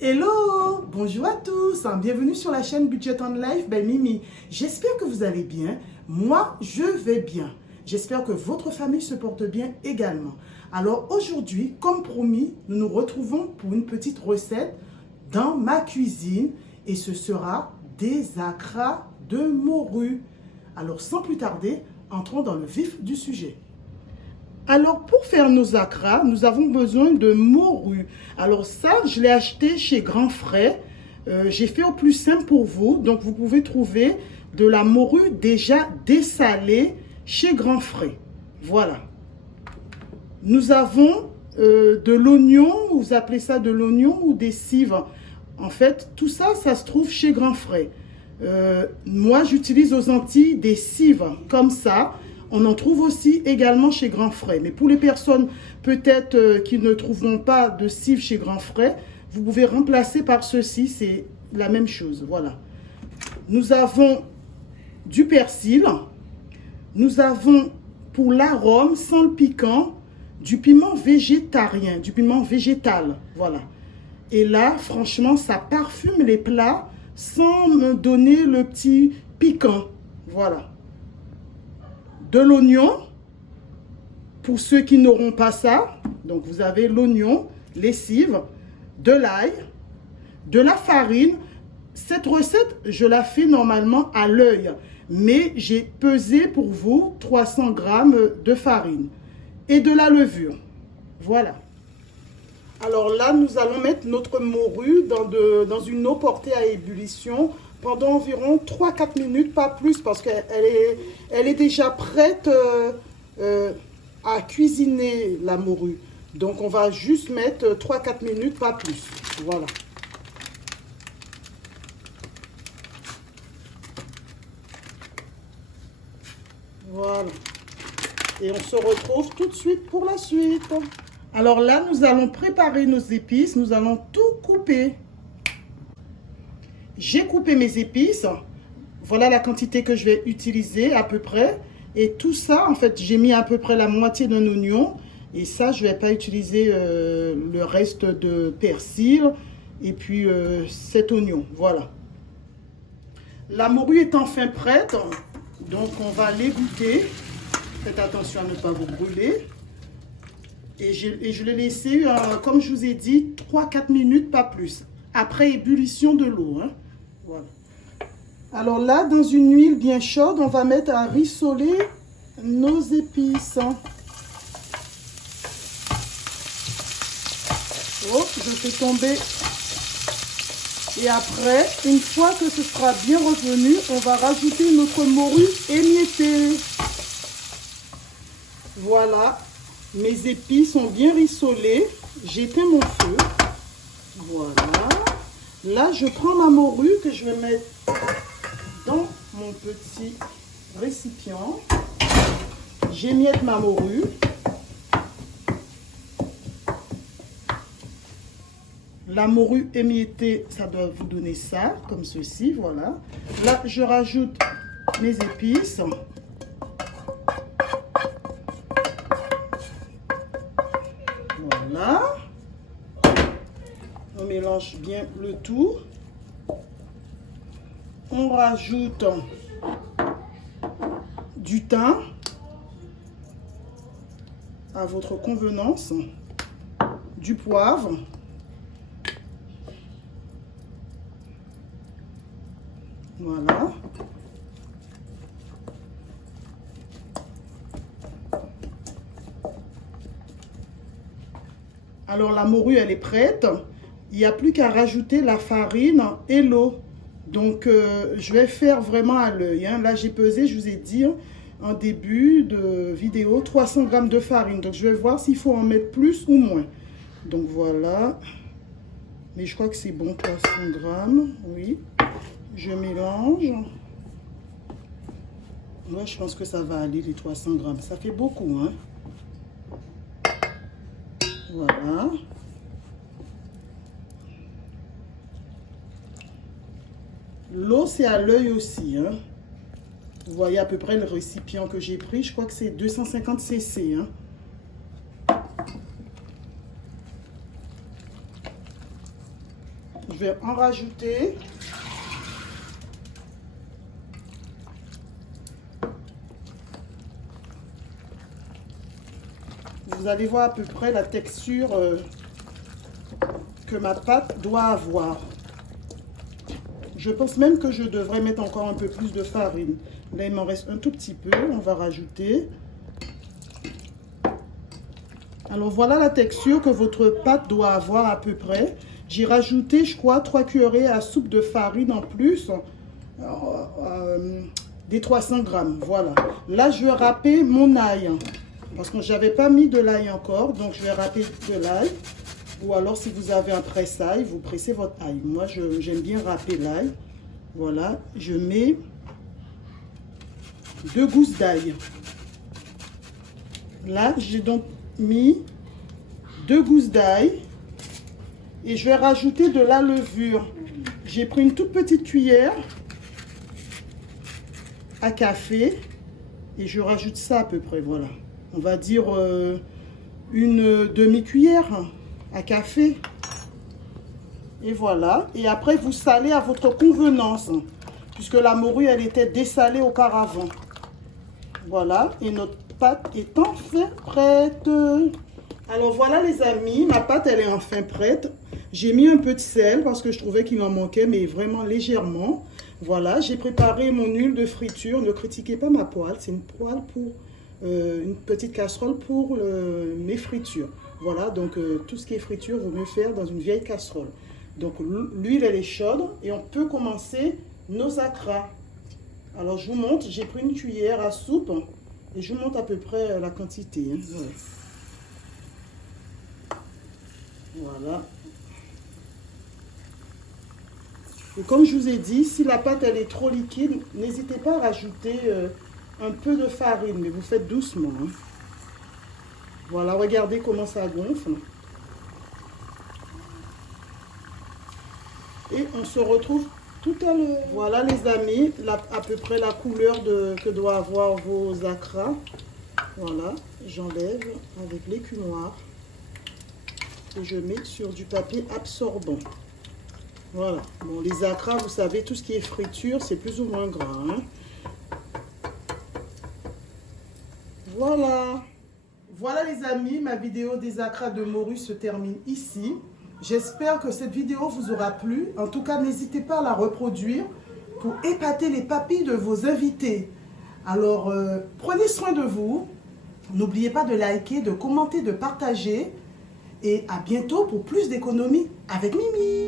Hello, bonjour à tous, bienvenue sur la chaîne Budget on Life by Mimi. J'espère que vous allez bien, moi je vais bien. J'espère que votre famille se porte bien également. Alors aujourd'hui, comme promis, nous nous retrouvons pour une petite recette dans ma cuisine et ce sera des acras de morue. Alors sans plus tarder, entrons dans le vif du sujet. Alors, pour faire nos acras, nous avons besoin de morue. Alors ça, je l'ai acheté chez Grand Frais. J'ai fait au plus simple pour vous. Donc, vous pouvez trouver de la morue déjà dessalée chez Grand Frais. Voilà. Nous avons de l'oignon, vous appelez ça de l'oignon ou des cives. En fait, tout ça, ça se trouve chez Grand Frais. Moi, j'utilise aux Antilles des cives comme ça. On en trouve aussi également chez Grand Frais. Mais pour les personnes peut-être qui ne trouveront pas de cives chez Grand Frais, vous pouvez remplacer par ceci, c'est la même chose. Voilà. Nous avons du persil. Nous avons pour l'arôme, sans le piquant, du piment végétarien, du piment végétal. Voilà. Et là, franchement, ça parfume les plats sans me donner le petit piquant. Voilà. De l'oignon, pour ceux qui n'auront pas ça, donc vous avez l'oignon, les cives, de l'ail, de la farine. Cette recette, je la fais normalement à l'œil, mais j'ai pesé pour vous 300 grammes de farine et de la levure. Voilà. Alors là, nous allons mettre notre morue dans une eau portée à ébullition pendant environ 3-4 minutes, pas plus, parce qu'elle est déjà prête à cuisiner la morue. Donc, on va juste mettre 3-4 minutes, pas plus. Voilà. Voilà. Et on se retrouve tout de suite pour la suite. Alors là, nous allons préparer nos épices. Nous allons tout couper. J'ai coupé mes épices. Voilà la quantité que je vais utiliser à peu près. Et tout ça, en fait, j'ai mis à peu près la moitié d'un oignon. Et ça, je ne vais pas utiliser le reste de persil. Et puis cet oignon, voilà. La morue est enfin prête. Donc, on va l'égoutter. Faites attention à ne pas vous brûler. Et je l'ai laissé, comme je vous ai dit, 3-4 minutes, pas plus. Après ébullition de l'eau. Hein. Voilà. Alors là, dans une huile bien chaude, on va mettre à rissoler nos épices. Oh, je fais tomber. Et après, une fois que ce sera bien revenu, on va rajouter notre morue émiettée. Voilà, mes épices sont bien rissolées. J'éteins mon feu. Voilà. Là, je prends ma morue que je vais mettre dans mon petit récipient. J'émiette ma morue. La morue émiettée, ça doit vous donner ça, comme ceci, voilà. Là, je rajoute mes épices. Voilà. On mélange bien le tout. On rajoute du thym à votre convenance, du poivre, voilà. Alors la morue, elle est prête. Il n'y a plus qu'à rajouter la farine et l'eau. Donc, je vais faire vraiment à l'œil. Hein. Là, j'ai pesé, je vous ai dit, en début de vidéo, 300 grammes de farine. Donc, je vais voir s'il faut en mettre plus ou moins. Donc, voilà. Mais je crois que c'est bon, 300 grammes. Oui. Je mélange. Moi, je pense que ça va aller, les 300 grammes. Ça fait beaucoup, hein. Voilà. L'eau, c'est à l'œil aussi. Hein. Vous voyez à peu près le récipient que j'ai pris. Je crois que c'est 250 cc. Hein. je vais en rajouter. Vous allez voir à peu près la texture que ma pâte doit avoir. Je pense même que je devrais mettre encore un peu plus de farine. Là, il m'en reste un tout petit peu. On va rajouter. Alors, voilà la texture que votre pâte doit avoir à peu près. J'ai rajouté, je crois, 3 cuillerées à soupe de farine en plus. Des 300 grammes. Voilà. Là, je vais râper mon ail. Parce que je n'avais pas mis de l'ail encore. Donc, je vais râper de l'ail. Ou alors, si vous avez un presse-ail, vous pressez votre ail. Moi, j'aime bien râper l'ail. Voilà. Je mets 2 gousses d'ail. Là, j'ai donc mis 2 gousses d'ail. Et je vais rajouter de la levure. J'ai pris une toute petite cuillère à café. Et je rajoute ça à peu près, voilà. On va dire une demi-cuillère à café. Et voilà. Et après, vous salez à votre convenance. Puisque la morue, elle était dessalée auparavant. Voilà. Et notre pâte est enfin prête. Alors voilà les amis, ma pâte, elle est enfin prête. J'ai mis un peu de sel parce que je trouvais qu'il en manquait, mais vraiment légèrement. Voilà, j'ai préparé mon huile de friture. Ne critiquez pas ma poêle, c'est une poêle pour... une petite casserole pour mes fritures. Voilà, donc tout ce qui est friture, vaut mieux faire dans une vieille casserole. Donc l'huile, elle est chaude et on peut commencer nos acras. Alors je vous montre, j'ai pris une cuillère à soupe et je vous montre à peu près la quantité. Hein. Voilà. Et comme je vous ai dit, si la pâte elle est trop liquide, n'hésitez pas à rajouter un peu de farine, mais vous faites doucement. Hein. Voilà, regardez comment ça gonfle. Et on se retrouve tout à l'heure. Voilà les amis, à peu près la couleur que doivent avoir vos acras. Voilà, j'enlève avec l'écumoire. Et je mets sur du papier absorbant. Voilà. Bon, les acras, vous savez, tout ce qui est friture, c'est plus ou moins gras. Hein. Voilà. Voilà les amis, ma vidéo des acras de morue se termine ici. J'espère que cette vidéo vous aura plu. En tout cas, n'hésitez pas à la reproduire pour épater les papilles de vos invités. Alors, prenez soin de vous. N'oubliez pas de liker, de commenter, de partager. Et à bientôt pour plus d'économies avec Mimi.